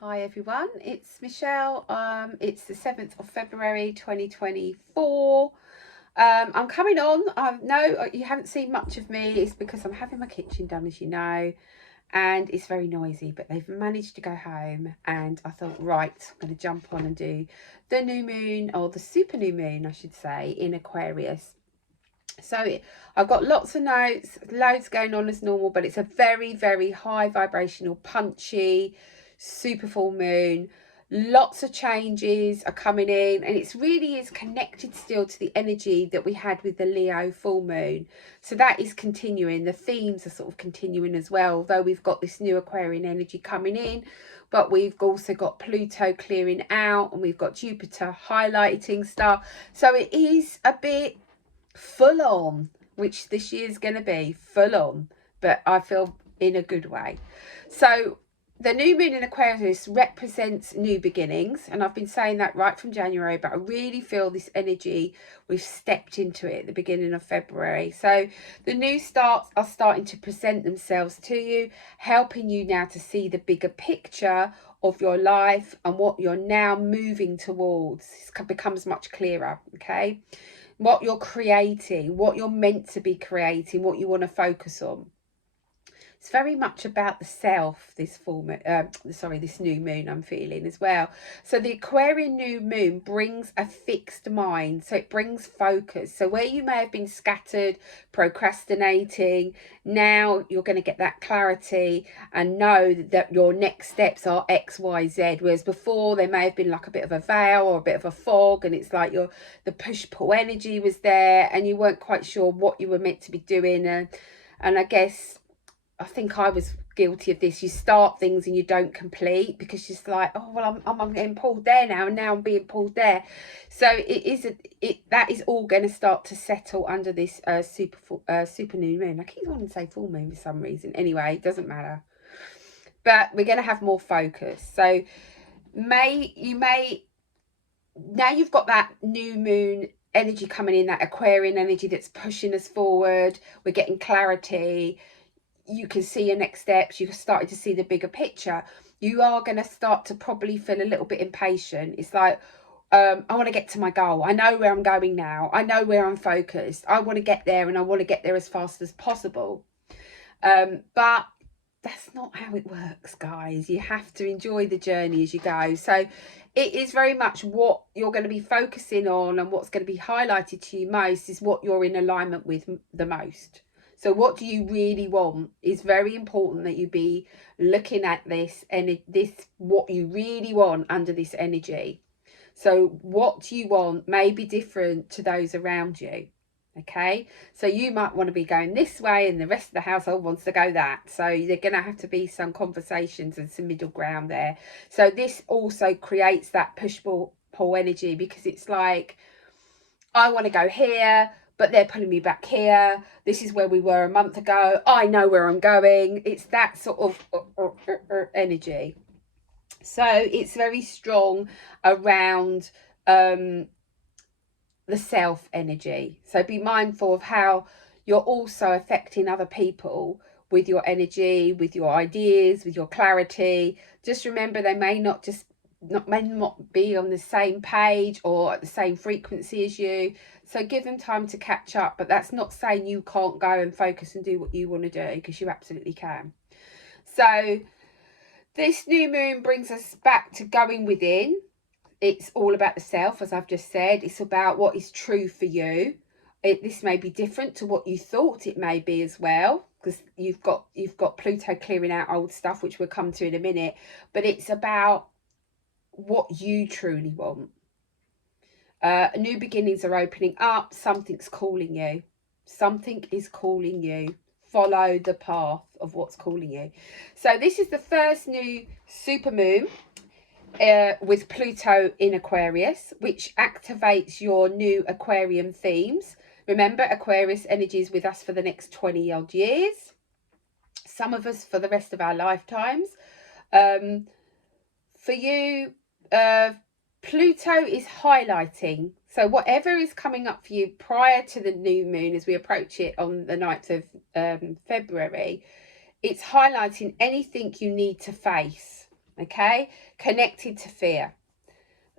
Hi everyone, it's Michelle. It's the 7th of February 2024. I'm coming on. No, you haven't seen much of me. It's because I'm having my kitchen done, as you know, and it's very noisy, but they've managed to go home, and I thought, right, I'm going to jump on and do the new moon, or the super new moon, I should say, in Aquarius. So I've got lots of notes, loads going on as normal, but it's a very, very high vibrational, punchy, super full moon. Lots of changes are coming in, and it's really is connected still to the energy that we had with the Leo full moon. So that is continuing. The themes are sort of continuing as well, although we've got this new Aquarian energy coming in, but we've also got Pluto clearing out, and we've got Jupiter highlighting stuff. So it is a bit full on, which this year's going to be full on, but I feel in a good way. So the new moon in Aquarius represents new beginnings, and I've been saying that right from January, but I really feel this energy, we've stepped into it at the beginning of February. So the new starts are starting to present themselves to you, helping you now to see the bigger picture of your life and what you're now moving towards. It becomes much clearer, okay? What you're creating, what you're meant to be creating, what you want to focus on. It's very much about the self, this this new moon I'm feeling as well. So the Aquarian new moon brings a fixed mind, so it brings focus. So where you may have been scattered, procrastinating, now you're going to get that clarity and know that your next steps are X, Y, Z. Whereas before there may have been like a bit of a veil or a bit of a fog, and it's like the push-pull energy was there, and you weren't quite sure what you were meant to be doing. And I think I was guilty of this. You start things and you don't complete because you're just like, oh well, I'm getting pulled there now, and now I'm being pulled there. So that is all going to start to settle under this super new moon. I keep wanting to say full moon for some reason. Anyway, it doesn't matter. But we're going to have more focus. So now you've got that new moon energy coming in, that Aquarian energy that's pushing us forward. We're getting clarity. You can see your next steps. You're starting to see the bigger picture. You are going to start to probably feel a little bit impatient. It's like, I want to get to my goal. I know where I'm going now. I know where I'm focused. I want to get there, and I want to get there as fast as possible. But that's not how it works, guys. You have to enjoy the journey as you go. So it is very much what you're going to be focusing on, and what's going to be highlighted to you most is what you're in alignment with the most. So what do you really want? Is very important that you be looking at this, and what you really want under this energy. So what do you want may be different to those around you. Okay, so you might want to be going this way, and the rest of the household wants to go that. So there's going to have to be some conversations and some middle ground there. So this also creates that push-pull energy, because it's like, I want to go here, but they're pulling me back here. This is where we were a month ago. I know where I'm going. It's that sort of energy. So it's very strong around the self energy. So be mindful of how you're also affecting other people with your energy, with your ideas, with your clarity. Just remember, they may not be on the same page or at the same frequency as you. So give them time to catch up. But that's not saying you can't go and focus and do what you want to do, because you absolutely can. So this new moon brings us back to going within. It's all about the self, as I've just said. It's about what is true for you. This may be different to what you thought it may be as well, because you've got Pluto clearing out old stuff, which we'll come to in a minute. But it's about what you truly want. New beginnings are opening up. Something's calling you. Something is calling you. Follow the path of what's calling you. So this is the first new super moon with Pluto in Aquarius, which activates your new Aquarian themes. Remember, Aquarius energy is with us for the next 20 odd years. Some of us for the rest of our lifetimes. For you, Pluto is highlighting. So whatever is coming up for you prior to the new moon, as we approach it on the 9th of February, it's highlighting anything you need to face. okay? Connected to fear.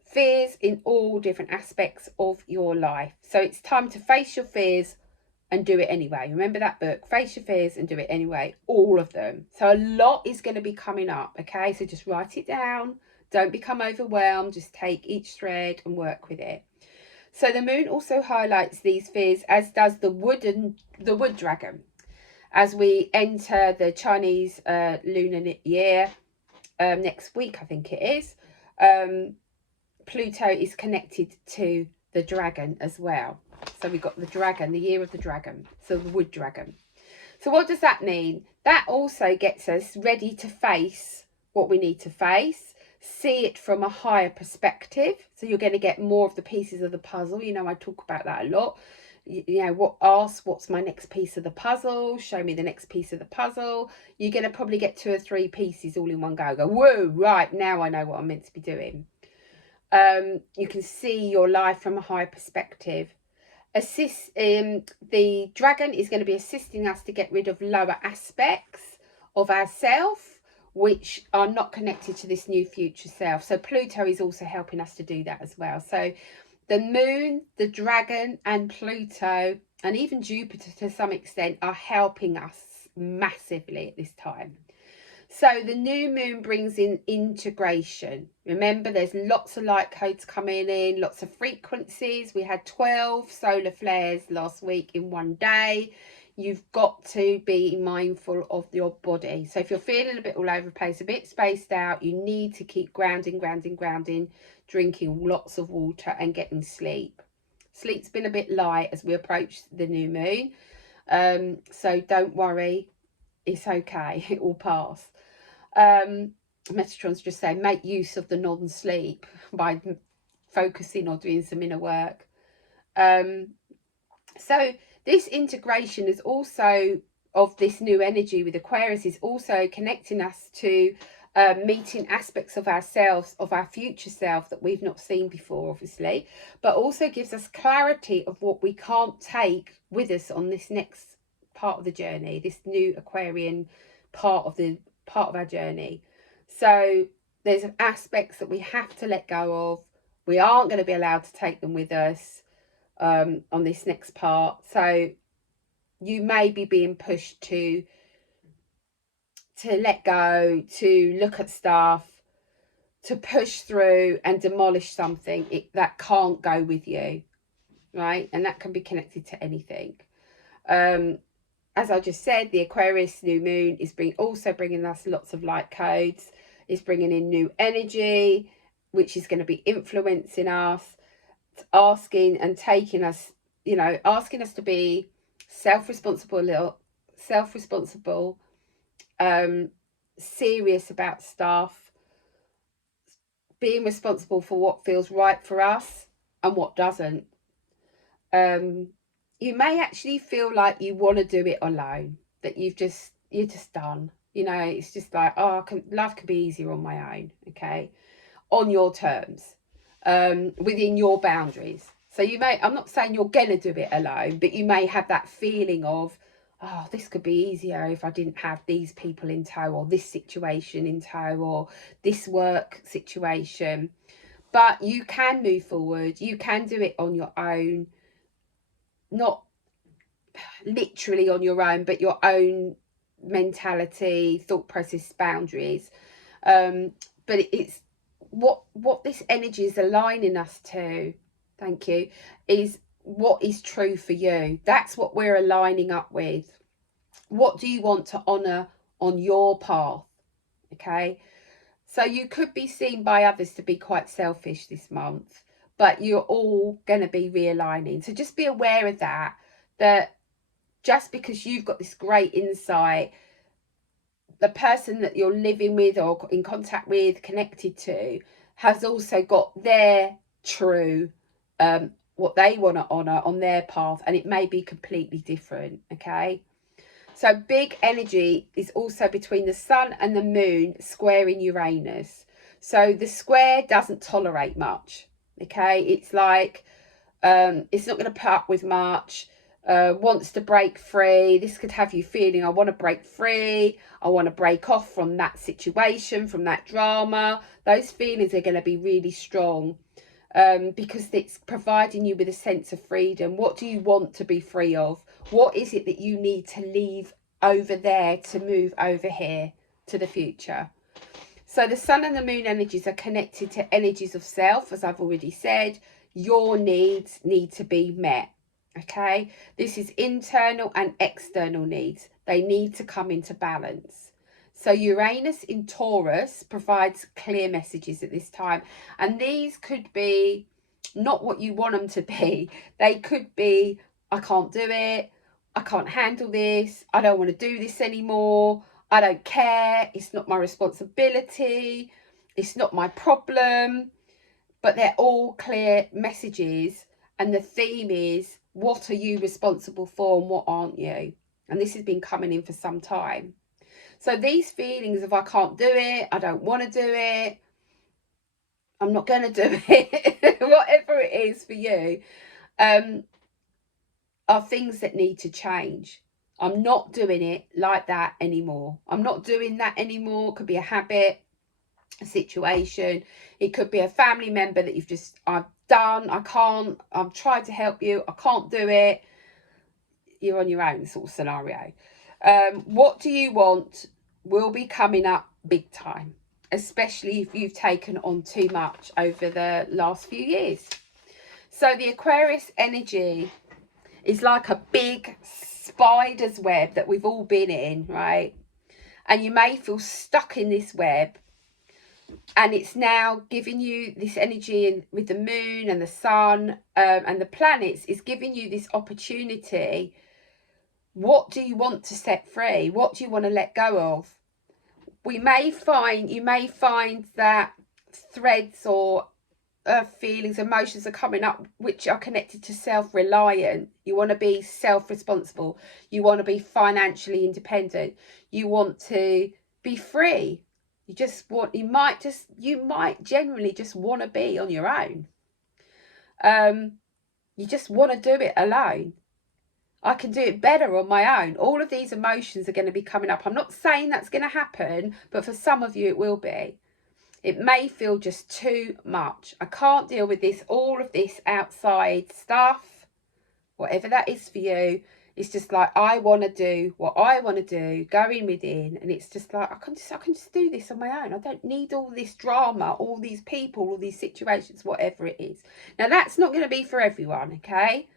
Fears in all different aspects of your life. So it's time to face your fears and do it anyway. Remember that book, Face Your Fears and Do It Anyway, all of them. So a lot is going to be coming up, okay? So just write it down. Don't become overwhelmed. Just take each thread and work with it. So the moon also highlights these fears, as does the wood dragon. As we enter the Chinese lunar year next week, I think it is, Pluto is connected to the dragon as well. So we've got the dragon, the year of the dragon, so the wood dragon. So what does that mean? That also gets us ready to face what we need to face, see it from a higher perspective. So you're going to get more of the pieces of the puzzle. You know, I talk about that a lot. You know, what's my next piece of the puzzle? Show me the next piece of the puzzle. You're going to probably get 2 or 3 pieces all in one go. Go, whoa, right, now I know what I'm meant to be doing. You can see your life from a higher perspective. The dragon is going to be assisting us to get rid of lower aspects of ourselves which are not connected to this new future self. So Pluto is also helping us to do that as well. So the moon, the dragon and Pluto and even Jupiter to some extent are helping us massively at this time. So the new moon brings in integration. Remember, there's lots of light codes coming in, lots of frequencies. We had 12 solar flares last week in one day. You've got to be mindful of your body. So if you're feeling a bit all over the place, a bit spaced out, you need to keep grounding, drinking lots of water and getting sleep. Sleep's been a bit light as we approach the new moon. So don't worry, it's okay, it will pass. Metatron's just saying, make use of the non-sleep by focusing or doing some inner work. So this integration is also of this new energy with Aquarius is also connecting us to meeting aspects of ourselves, of our future self that we've not seen before, obviously, but also gives us clarity of what we can't take with us on this next part of the journey, this new Aquarian part of our journey. So there's aspects that we have to let go of. We aren't going to be allowed to take them with us on this next part. So you may be being pushed to let go, to look at stuff, to push through and demolish something that can't go with you, right? And that can be connected to anything. As I just said, the Aquarius new moon is also bringing us lots of light codes. It's bringing in new energy, which is going to be influencing us, asking and taking us, you know, asking us to be self-responsible, serious about stuff, being responsible for what feels right for us and what doesn't. You may actually feel like you want to do it alone, that you're just done. You know, it's just like, oh, life can be easier on my own, okay, on your terms, within your boundaries. So you may, I'm not saying you're gonna do it alone, but you may have that feeling of, oh, this could be easier if I didn't have these people in tow, or this situation in tow, or this work situation. But you can move forward. You can do it on your own. Not literally on your own, but your own mentality, thought process, boundaries. But it's what this energy is aligning us to, thank you, is what is true for you. That's what we're aligning up with. What do you want to honor on your path? Okay, so you could be seen by others to be quite selfish this month, but you're all going to be realigning. So just be aware of that just because you've got this great insight, the person that you're living with or in contact with, connected to, has also got their true, what they want to honour on their path, and it may be completely different, okay? So big energy is also between the sun and the moon squaring Uranus. So the square doesn't tolerate much, okay? It's like, it's not going to put up with much. wants to break free. This could have you feeling, I want to break free. I want to break off from that situation, from that drama. Those feelings are going to be really strong because it's providing you with a sense of freedom. What do you want to be free of? What is it that you need to leave over there to move over here to the future? So the sun and the moon energies are connected to energies of self, as I've already said. Your needs need to be met. Okay, this is internal and external needs. They need to come into balance. So Uranus in Taurus provides clear messages at this time. And these could be not what you want them to be. They could be, I can't do it. I can't handle this. I don't want to do this anymore. I don't care. It's not my responsibility. It's not my problem. But they're all clear messages. And the theme is, what are you responsible for and what aren't you? And this has been coming in for some time. So these feelings of I can't do it, I don't want to do it, I'm not going to do it, whatever it is for you, are things that need to change. I'm not doing it like that anymore. I'm not doing that anymore. It could be a habit, a situation. It could be a family member that I've done, I can't, I've tried to help you, I can't do it. You're on your own sort of scenario. What do you want will be coming up big time, especially if you've taken on too much over the last few years. So the Aquarius energy is like a big spider's web that we've all been in, right? And you may feel stuck in this web, and it's now giving you this energy with the moon and the sun and the planets is giving you this opportunity. What do you want to set free? What do you want to let go of? You may find that threads or feelings, emotions are coming up which are connected to self-reliant. You want to be self-responsible. You want to be financially independent. You want to be free. You might generally just want to be on your own. You just want to do it alone. I can do it better on my own. All of these emotions are going to be coming up. I'm not saying that's going to happen, but for some of you it will be. It may feel just too much. I can't deal with this, all of this outside stuff, whatever that is for you. It's just like, I want to do what I want to do, going within. And it's just like, I can just do this on my own. I don't need all this drama, all these people, all these situations, whatever it is. Now, that's not going to be for everyone, okay?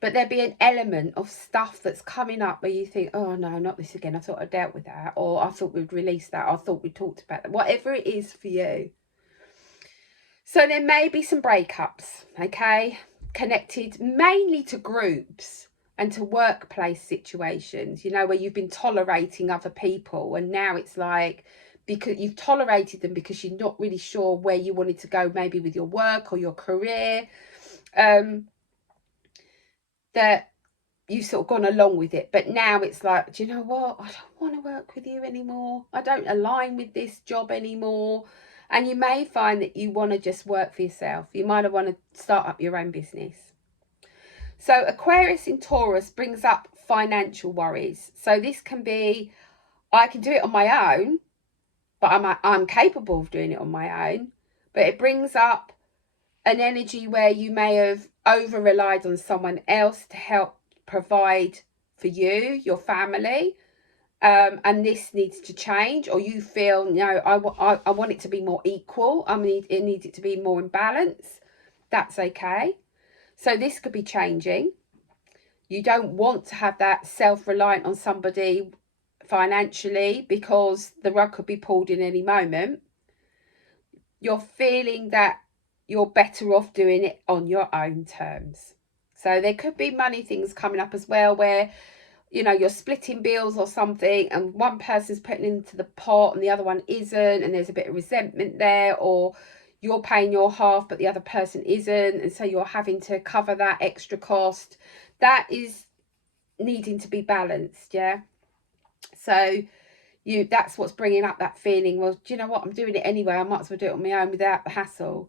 But there'll be an element of stuff that's coming up where you think, oh, no, not this again. I thought I dealt with that. Or I thought we'd released that. I thought we talked about that. Whatever it is for you. So there may be some breakups, okay? Connected mainly to groups and to workplace situations, you know, where you've been tolerating other people. And now it's like, because you've tolerated them because you're not really sure where you wanted to go, maybe with your work or your career. That you've sort of gone along with it, but now it's like, do you know what, I don't want to work with you anymore, I don't align with this job anymore. And you may find that you want to just work for yourself. You might want to start up your own business. So Aquarius in Taurus brings up financial worries. So this can be, I can do it on my own, but I'm capable of doing it on my own. But it brings up an energy where you may have over relied on someone else to help provide for you, your family, and this needs to change, or you feel, no, I want it to be more equal. It needs it to be more in balance. That's okay. So this could be changing. You don't want to have that self-reliant on somebody financially because the rug could be pulled in any moment. You're feeling that you're better off doing it on your own terms. So there could be money things coming up as well where, you know, you're splitting bills or something and one person's putting into the pot and the other one isn't, and there's a bit of resentment there, or you're paying your half but the other person isn't, and so you're having to cover that extra cost. That is needing to be balanced, yeah? So that's what's bringing up that feeling, well, do you know what, I'm doing it anyway, I might as well do it on my own without the hassle.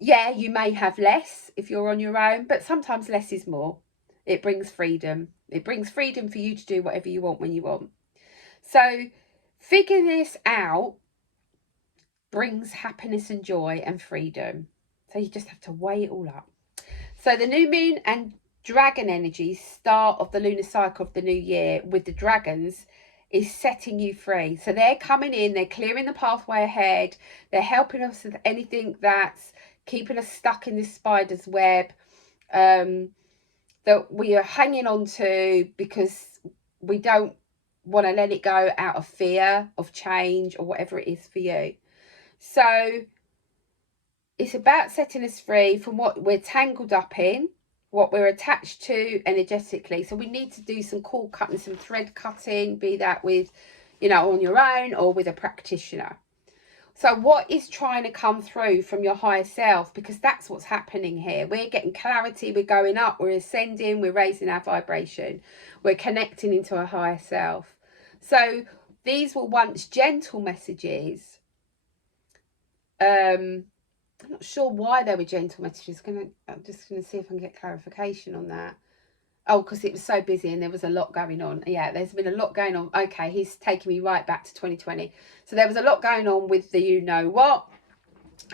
Yeah, you may have less if you're on your own, but sometimes less is more. It brings freedom. It brings freedom for you to do whatever you want when you want. So figuring this out brings happiness and joy and freedom. So you just have to weigh it all up. So the new moon and dragon energy, start of the lunar cycle of the new year with the dragons, is setting you free. So they're coming in, they're clearing the pathway ahead, they're helping us with anything that's keeping us stuck in this spider's web, that we are hanging on to because we don't want to let it go out of fear of change or whatever it is for you. So it's about setting us free from what we're tangled up in, what we're attached to energetically. So we need to do some cord cutting, some thread cutting, be that with, you know, on your own or with a practitioner. So what is trying to come through from your higher self? Because that's what's happening here. We're getting clarity, we're going up, we're ascending, we're raising our vibration, we're connecting into our higher self. So these were once gentle messages. I'm not sure why they were gentle messages. I'm just going to see if I can get clarification on that. Oh, because it was so busy and there was a lot going on. Yeah, there's been a lot going on. Okay, he's taking me right back to 2020. So there was a lot going on with the you know what,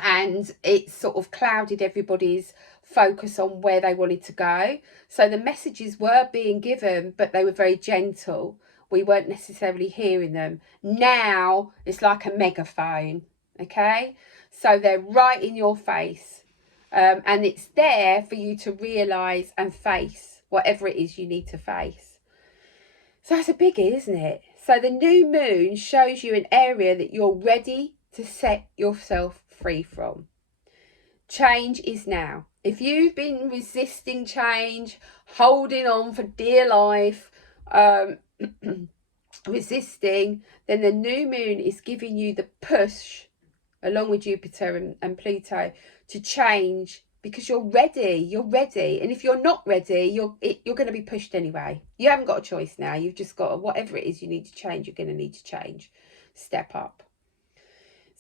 and it sort of clouded everybody's focus on where they wanted to go. So the messages were being given, but they were very gentle. We weren't necessarily hearing them. Now it's like a megaphone, okay? So they're right in your face. And it's there for you to realise and face whatever it is you need to face. So that's a biggie, isn't it? So the new moon shows you an area that you're ready to set yourself free from. Change is now. If you've been resisting change, holding on for dear life, resisting, then the new moon is giving you the push, along with Jupiter and Pluto, to change, because you're ready. And if you're not ready, you're going to be pushed anyway. You haven't got a choice now. You've just got to, whatever it is you need to change, you're going to need to change. Step up.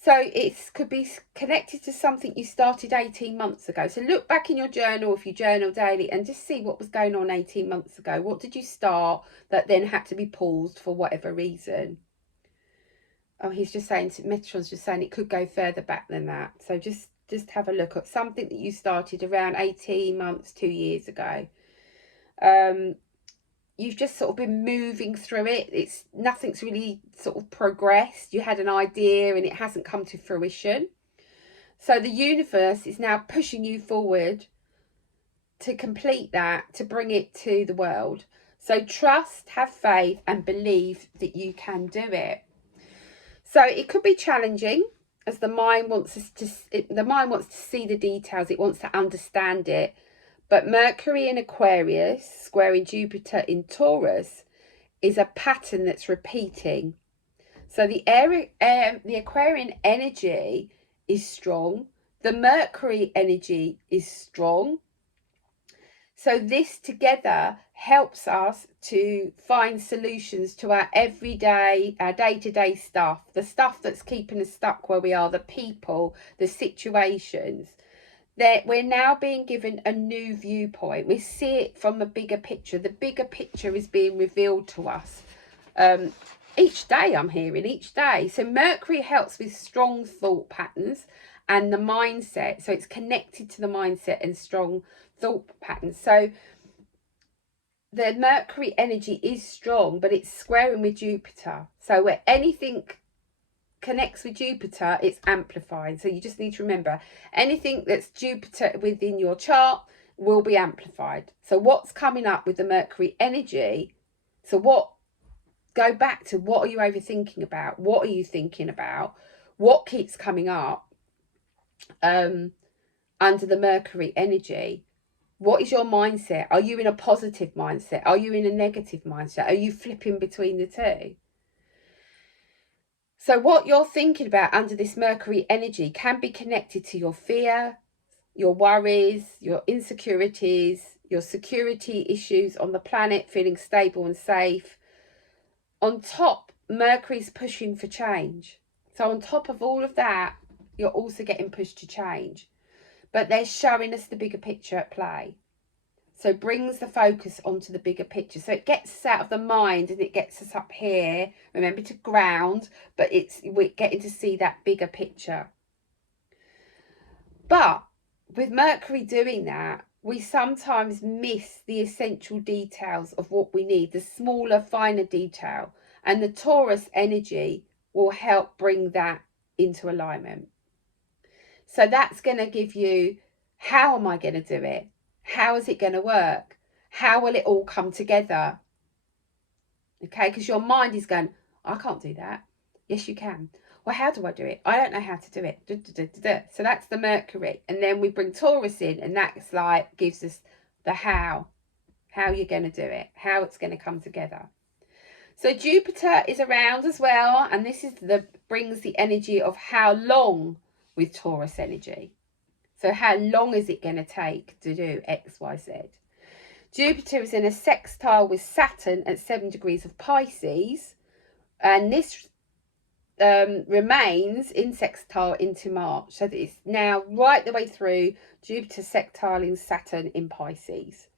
So it could be connected to something you started 18 months ago. So look back in your journal, if you journal daily, and just see what was going on 18 months ago. What did you start that then had to be paused for whatever reason? Oh, he's just saying, Metron's just saying it could go further back than that. So just have a look at something that you started around 18 months, 2 years ago. You've just sort of been moving through it. Nothing's really sort of progressed. You had an idea and it hasn't come to fruition. So the universe is now pushing you forward to complete that, to bring it to the world. So trust, have faith, and believe that you can do it. So it could be challenging, as the mind wants to see the details. It wants to understand it. But Mercury in Aquarius squaring Jupiter in Taurus is a pattern that's repeating. So the Aquarian energy is strong. The Mercury energy is strong. So this together helps us to find solutions to our everyday, our day-to-day stuff, the stuff that's keeping us stuck where we are, the people, the situations. That we're now being given a new viewpoint. We see it from a bigger picture. The bigger picture is being revealed to us each day. I'm hearing each day. So Mercury helps with strong thought patterns and the mindset. So it's connected to the mindset and strong thought patterns. So the Mercury energy is strong, but it's squaring with Jupiter. So where anything connects with Jupiter, it's amplifying. So you just need to remember, anything that's Jupiter within your chart will be amplified. So what's coming up with the Mercury energy? So go back to, what are you overthinking about? What are you thinking about? What keeps coming up under the Mercury energy? What is your mindset? Are you in a positive mindset? Are you in a negative mindset? Are you flipping between the two? So what you're thinking about under this Mercury energy can be connected to your fear, your worries, your insecurities, your security issues on the planet, feeling stable and safe. On top, Mercury's pushing for change. So on top of all of that, you're also getting pushed to change. but they're showing us the bigger picture at play. So brings the focus onto the bigger picture. So it gets us out of the mind and it gets us up here. Remember to ground, but we're getting to see that bigger picture. But with Mercury doing that, we sometimes miss the essential details of what we need, the smaller, finer detail. And the Taurus energy will help bring that into alignment. So that's going to give you, how am I going to do it? How is it going to work? How will it all come together? Okay, because your mind is going, I can't do that. Yes, you can. Well, how do I do it? I don't know how to do it. So that's the Mercury. And then we bring Taurus in, and that's like, gives us the how you're going to do it, how it's going to come together. So Jupiter is around as well, and this is brings the energy of how long with Taurus energy. So how long is it going to take to do X, Y, Z? Jupiter is in a sextile with Saturn at 7 degrees of Pisces, and this remains in sextile into March. So it's now right the way through Jupiter sextiling Saturn in Pisces.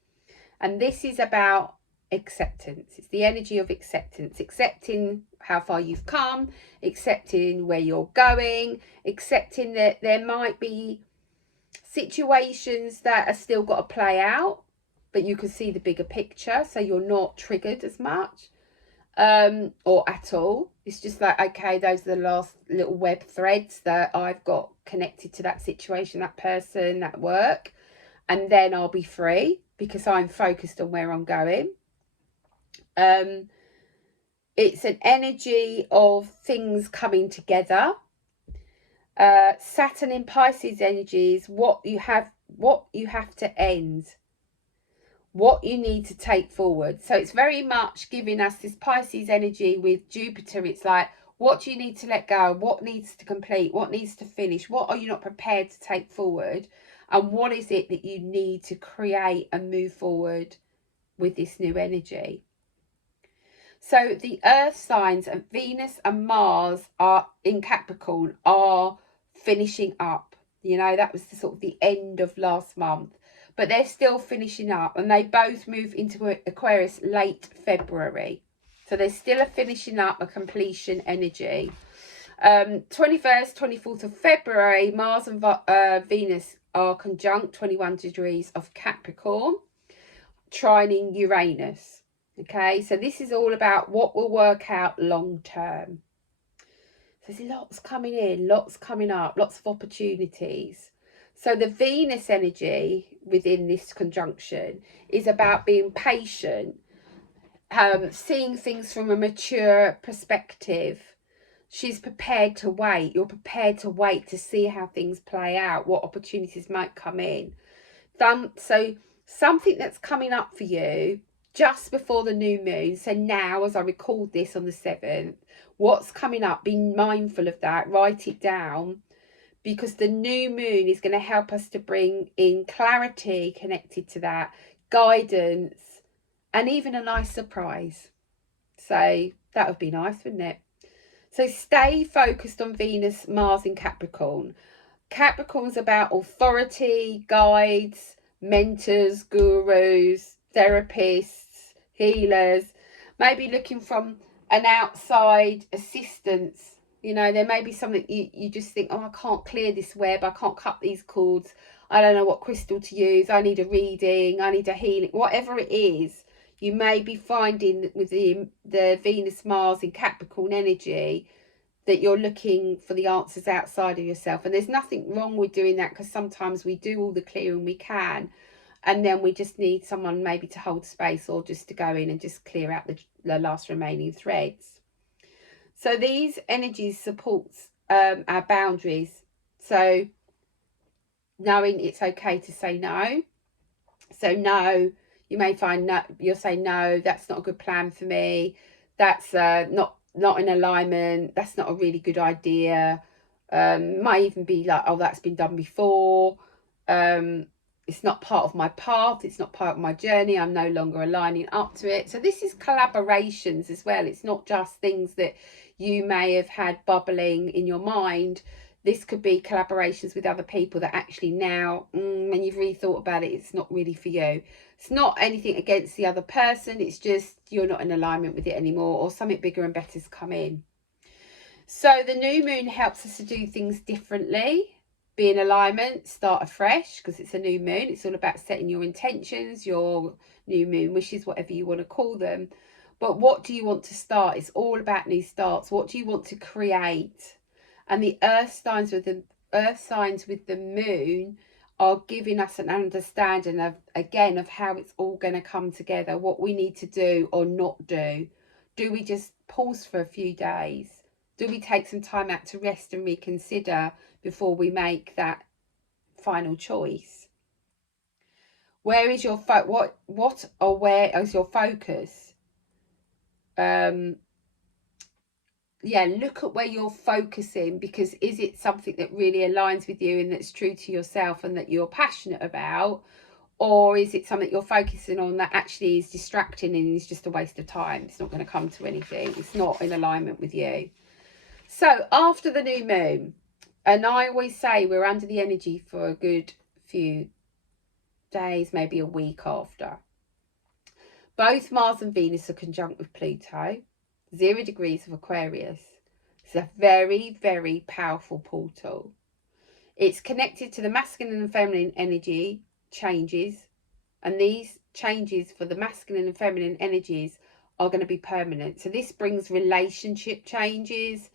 And this is about acceptance. It's the energy of acceptance, accepting how far you've come, accepting where you're going, accepting that there might be situations that are still got to play out, but you can see the bigger picture, so you're not triggered as much or at all. It's just like, okay, those are the last little web threads that I've got connected to that situation, that person, that work, and then I'll be free because I'm focused on where I'm going. It's an energy of things coming together. Saturn in Pisces energy is what you have to end, what you need to take forward. So it's very much giving us this Pisces energy with Jupiter. It's like, what do you need to let go? What needs to complete? What needs to finish? What are you not prepared to take forward? And what is it that you need to create and move forward with this new energy? So the earth signs of Venus and Mars are in Capricorn are finishing up. You know, that was the sort of the end of last month, but they're still finishing up, and they both move into Aquarius late February. So there's still a finishing up, a completion energy. 21st, 24th of February, Mars and Venus are conjunct 21 degrees of Capricorn, trining Uranus. Okay, so this is all about what will work out long term. So there's lots coming in, lots coming up, lots of opportunities. So the Venus energy within this conjunction is about being patient, seeing things from a mature perspective. She's prepared to wait. You're prepared to wait to see how things play out, what opportunities might come in. So something that's coming up for you just before the new moon. So now, as I record this on the 7th, what's coming up, be mindful of that, write it down, because the new moon is going to help us to bring in clarity connected to that, guidance, and even a nice surprise. So that would be nice, wouldn't it? So stay focused on Venus, Mars in Capricorn. Capricorn's about authority, guides, mentors, gurus, therapists, healers, maybe looking from an outside assistance. You know, there may be something you just think, oh, I can't clear this web, I can't cut these cords, I don't know what crystal to use, I need a reading, I need a healing, whatever it is. You may be finding with the Venus, Mars in Capricorn energy that you're looking for the answers outside of yourself. And there's nothing wrong with doing that, because sometimes we do all the clearing we can, and then we just need someone maybe to hold space, or just to go in and just clear out the last remaining threads. So these energies supports our boundaries. So knowing it's okay to say no. So no, you may find no, you'll say, no, that's not a good plan for me. That's not in alignment. That's not a really good idea. Might even be like, oh, that's been done before. It's not part of my path. It's not part of my journey. I'm no longer aligning up to it. So this is collaborations as well. It's not just things that you may have had bubbling in your mind. This could be collaborations with other people that actually now, when you've really thought about it, it's not really for you. It's not anything against the other person. It's just you're not in alignment with it anymore, or something bigger and better's come in. So the new moon helps us to do things differently, be in alignment, start afresh, because it's a new moon. It's all about setting your intentions, your new moon wishes, whatever you want to call them. But what do you want to start? It's all about new starts. What do you want to create? And the earth signs with the moon are giving us an understanding of, again, of how it's all going to come together, what we need to do or not do. Do we just pause for a few days? Do we take some time out to rest and reconsider before we make that final choice? Where is your what or where is your focus? Yeah, look at where you're focusing, because is it something that really aligns with you and that's true to yourself and that you're passionate about, or is it something you're focusing on that actually is distracting and is just a waste of time? It's not going to come to anything. It's not in alignment with you. So after the new moon, and I always say we're under the energy for a good few days, maybe a week after. Both Mars and Venus are conjunct with Pluto, 0 degrees of Aquarius. It's a very, very powerful portal. It's connected to the masculine and feminine energy changes, and these changes for the masculine and feminine energies are going to be permanent. So this brings relationship changes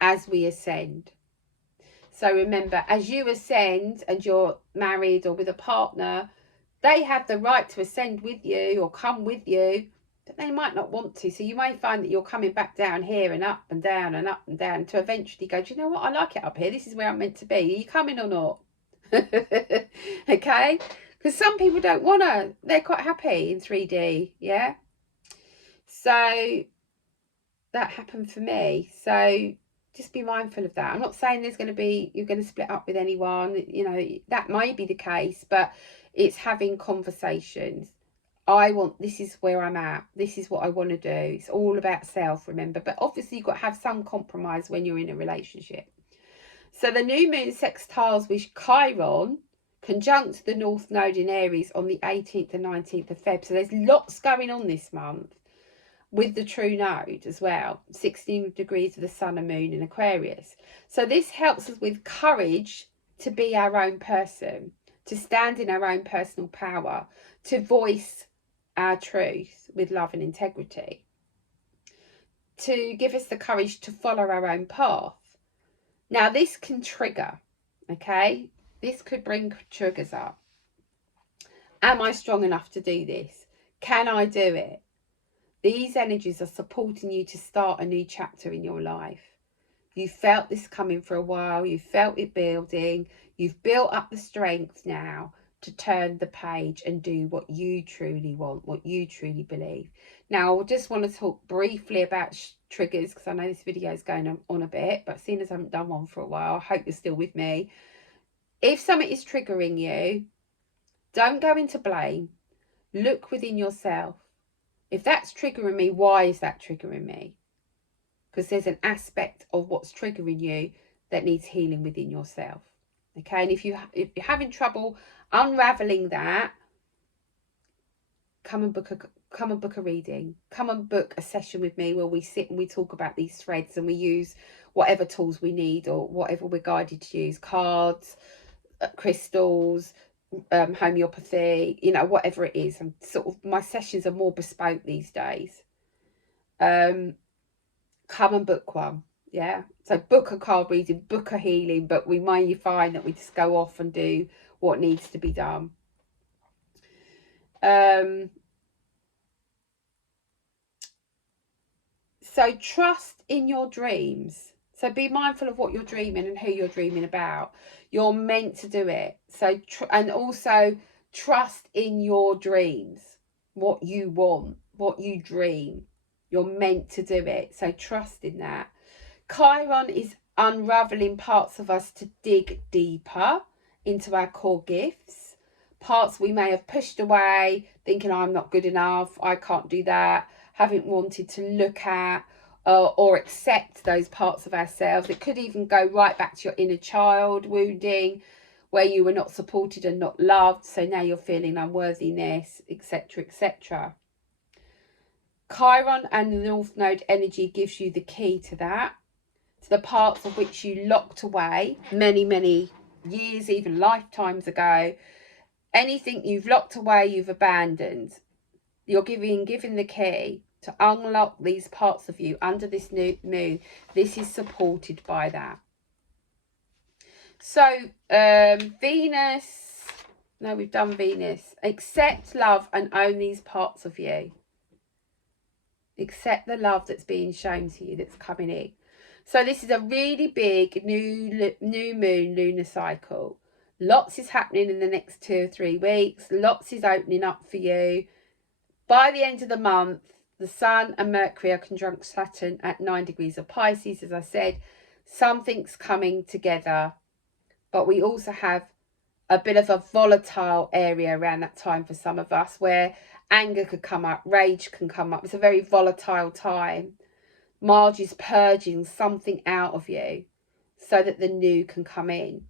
as we ascend. So remember, as you ascend and you're married or with a partner, they have the right to ascend with you or come with you, but they might not want to. So you may find that you're coming back down here and up and down and up and down to eventually go, do you know what? I like it up here. This is where I'm meant to be. Are you coming or not? Okay? Because some people don't want to. They're quite happy in 3D. Yeah? So that happened for me. So just be mindful of that. I'm not saying you're going to split up with anyone. You know, that might be the case, but it's having conversations. This is where I'm at. This is what I want to do. It's all about self, remember. But obviously you've got to have some compromise when you're in a relationship. So the new moon sextiles with Chiron, conjunct the North Node in Aries on the 18th and 19th of Feb. So there's lots going on this month with the true node as well. 16 degrees of the sun and moon in Aquarius. So this helps us with courage to be our own person, to stand in our own personal power, to voice our truth with love and integrity, to give us the courage to follow our own path. Now this can trigger, okay? This could bring triggers up. Am I strong enough to do this? Can I do it? These energies are supporting you to start a new chapter in your life. You felt this coming for a while. You felt it building. You've built up the strength now to turn the page and do what you truly want, what you truly believe. Now, I just want to talk briefly about triggers, because I know this video is going on a bit, but seeing as I haven't done one for a while, I hope you're still with me. If something is triggering you, don't go into blame. Look within yourself. If that's triggering me, why is that triggering me? Because there's an aspect of what's triggering you that needs healing within yourself. Okay, and if you're having trouble unraveling that, come and book a reading. Come and book a session with me where we sit and we talk about these threads, and we use whatever tools we need or whatever we're guided to use. Cards, crystals, homeopathy, you know, whatever it is. And sort of my sessions are more bespoke these days. Come and book one. Yeah, so book a card reading, book a healing, but we may find that we just go off and do what needs to be done. So trust in your dreams. So be mindful of what you're dreaming and who you're dreaming about. You're meant to do it. So and also trust in your dreams, what you want, what you dream. You're meant to do it. So trust in that. Chiron is unraveling parts of us to dig deeper into our core gifts. Parts we may have pushed away, thinking I'm not good enough, I can't do that, haven't wanted to look at, or accept those parts of ourselves. It could even go right back to your inner child wounding, where you were not supported and not loved, so now you're feeling unworthiness, etc., etc. Chiron and the North Node energy gives you the key to that, to the parts of which you locked away many, many years, even lifetimes ago. Anything you've locked away, you've abandoned. You're given the key to unlock these parts of you under this new moon. This is supported by that. So Venus, no, we've done Venus. Accept, love and own these parts of you. Accept the love that's being shown to you, that's coming in. So this is a really big new moon lunar cycle. Lots is happening in the next 2 or 3 weeks. Lots is opening up for you. By the end of the month, the Sun and Mercury are conjunct Saturn at 9 degrees of Pisces. As I said, something's coming together. But we also have a bit of a volatile area around that time for some of us, where anger could come up, rage can come up. It's a very volatile time. Mars is purging something out of you so that the new can come in.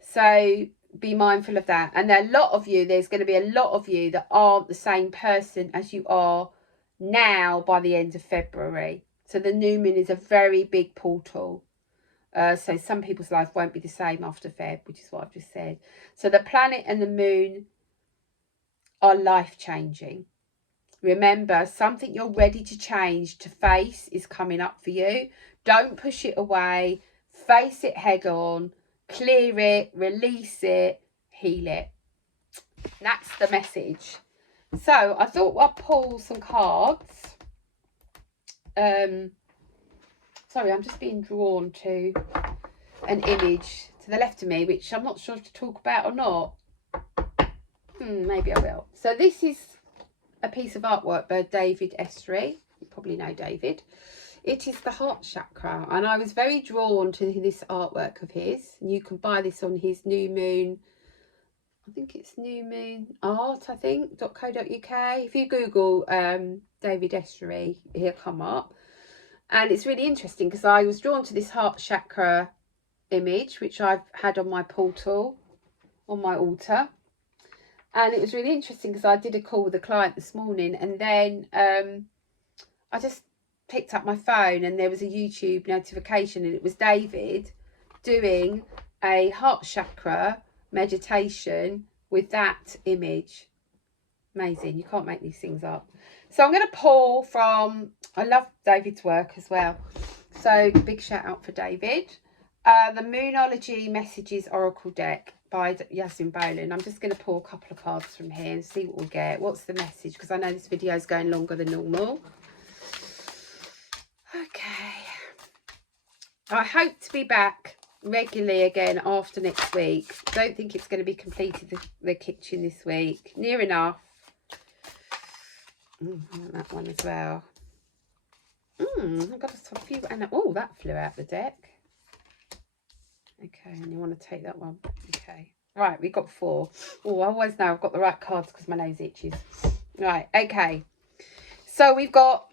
So be mindful of that. And there's going to be a lot of you that aren't the same person as you are now by the end of February. So the new moon is a very big portal. So some people's life won't be the same after Feb, which is what I've just said. So the planet and the moon are life-changing. Remember, something you're ready to change, to face, is coming up for you. Don't push it away. Face it head on. Clear it. Release it. Heal it. That's the message. So I thought I'd pull some cards. Sorry, I'm just being drawn to an image to the left of me, which I'm not sure to talk about or not. Maybe I will. So this is a piece of artwork by David Estrie. You probably know David. It is the heart chakra, and I was very drawn to this artwork of his. And you can buy this on his New Moon, I think it's New Moon Art, I think, .co.uk. If you Google David Estrie, he'll come up. And it's really interesting because I was drawn to this heart chakra image, which I've had on my portal, on my altar. And it was really interesting because I did a call with a client this morning, and then I just picked up my phone and there was a YouTube notification, and it was David doing a heart chakra meditation with that image. Amazing. You can't make these things up. So I'm going to pull from, I love David's work as well. So big shout out for David. The Moonology Messages Oracle deck by Yasmin Boland. I'm just going to pull a couple of cards from here and see what we'll get. What's the message? Because I know this video is going longer than normal. Okay. I hope to be back regularly again after next week. Don't think it's going to be completed, the kitchen this week. Near enough. That one as well. I've got a few. And oh, that flew out the deck. Okay, and you want to take that one. Okay. Right, we got 4. Oh, I always know I've got the right cards because my nose itches. Right, okay. So we've got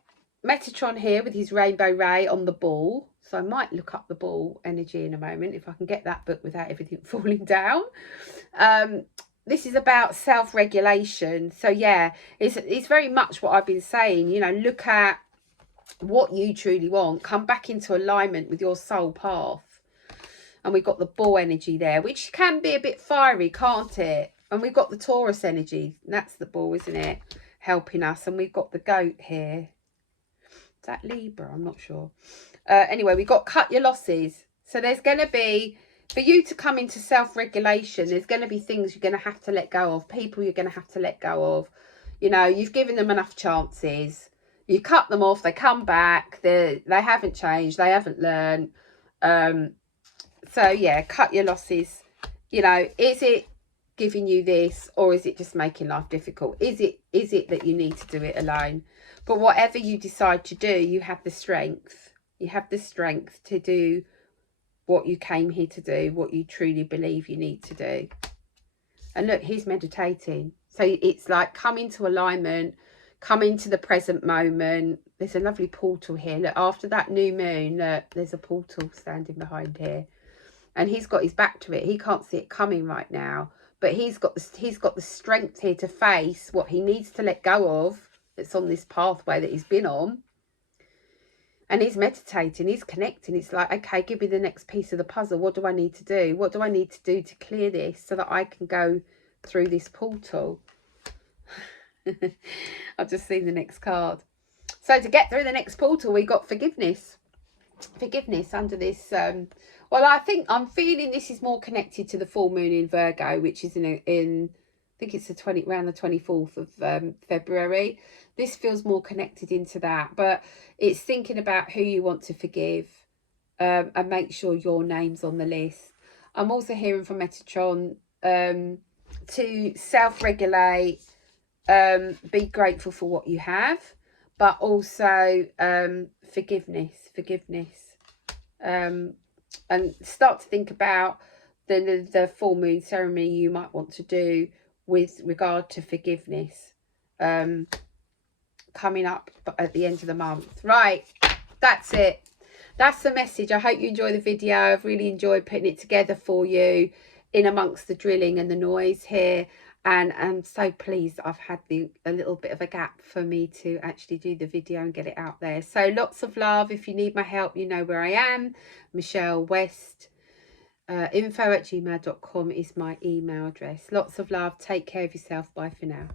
Metatron here with his rainbow ray on the ball. So I might look up the ball energy in a moment if I can get that book without everything falling down. This is about self-regulation. So yeah, it's very much what I've been saying. You know, look at what you truly want. Come back into alignment with your soul path. And we've got the ball energy there, which can be a bit fiery, can't it? And we've got the Taurus energy. That's the ball, isn't it? Helping us. And we've got the goat here. Is that Libra? I'm not sure. Anyway, we've got cut your losses. So there's going to be, for you to come into self-regulation, there's going to be things you're going to have to let go of. People you're going to have to let go of. You know, you've given them enough chances. You cut them off. They come back. They haven't changed. They haven't learned. So yeah, cut your losses. You know, is it giving you this, or is it just making life difficult? Is it that you need to do it alone? But whatever you decide to do, you have the strength. You have the strength to do what you came here to do, what you truly believe you need to do. And look, he's meditating. So it's like come into alignment, come into the present moment, there's a lovely portal here. Look, after that new moon, look, there's a portal standing behind here. And he's got his back to it. He can't see it coming right now. But he's got the strength here to face what he needs to let go of. It's on this pathway that he's been on. And he's meditating, he's connecting. It's like, okay, give me the next piece of the puzzle. What do I need to do? What do I need to do to clear this so that I can go through this portal? I've just seen the next card. So to get through the next portal, we got forgiveness. Forgiveness under this. Well, I'm feeling this is more connected to the full moon in Virgo, which is in I think it's around the 24th of February. This feels more connected into that, but it's thinking about who you want to forgive, and make sure your name's on the list. I'm also hearing from Metatron to self-regulate, be grateful for what you have, but also forgiveness, and start to think about the full moon ceremony you might want to do with regard to forgiveness, coming up at the end of the month. Right, that's it. That's the message. I hope you enjoy the video. I've really enjoyed putting it together for you in amongst the drilling and the noise here. And I'm so pleased I've had a little bit of a gap for me to actually do the video and get it out there. So lots of love. If you need my help, you know where I am. Michelle West. Info@gmail.com is my email address. Lots of love. Take care of yourself. Bye for now.